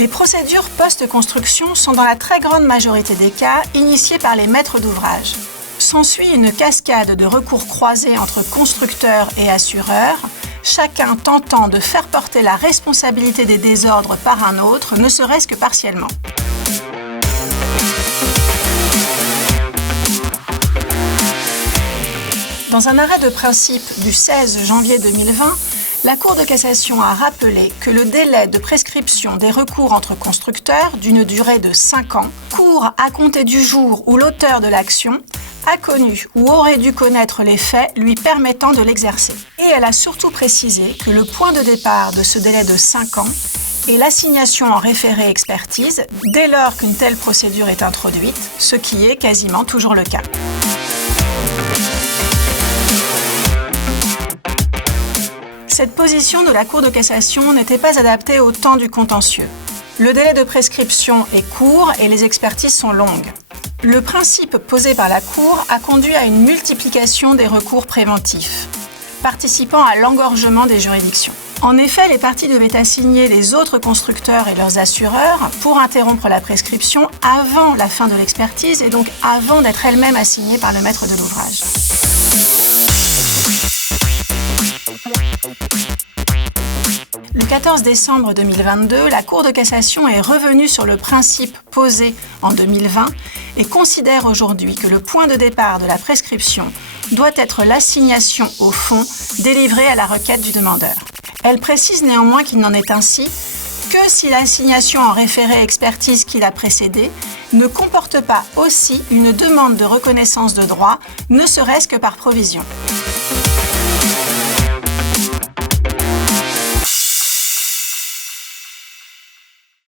Les procédures post-construction sont dans la très grande majorité des cas initiées par les maîtres d'ouvrage. S'ensuit une cascade de recours croisés entre constructeurs et assureurs, chacun tentant de faire porter la responsabilité des désordres par un autre, ne serait-ce que partiellement. Dans un arrêt de principe du 16 janvier 2020, la Cour de cassation a rappelé que le délai de prescription des recours entre constructeurs, d'une durée de 5 ans, court à compter du jour où l'auteur de l'action a connu ou aurait dû connaître les faits lui permettant de l'exercer. Et elle a surtout précisé que le point de départ de ce délai de 5 ans est l'assignation en référé expertise dès lors qu'une telle procédure est introduite, ce qui est quasiment toujours le cas. Cette position de la Cour de cassation n'était pas adaptée au temps du contentieux. Le délai de prescription est court et les expertises sont longues. Le principe posé par la Cour a conduit à une multiplication des recours préventifs, participant à l'engorgement des juridictions. En effet, les parties devaient assigner les autres constructeurs et leurs assureurs pour interrompre la prescription avant la fin de l'expertise et donc avant d'être elles-mêmes assignées par le maître de l'ouvrage. Le 14 décembre 2022, la Cour de cassation est revenue sur le principe posé en 2020 et considère aujourd'hui que le point de départ de la prescription doit être l'assignation au fond délivrée à la requête du demandeur. Elle précise néanmoins qu'il n'en est ainsi que si l'assignation en référé expertise qui l'a précédée ne comporte pas aussi une demande de reconnaissance de droit, ne serait-ce que par provision.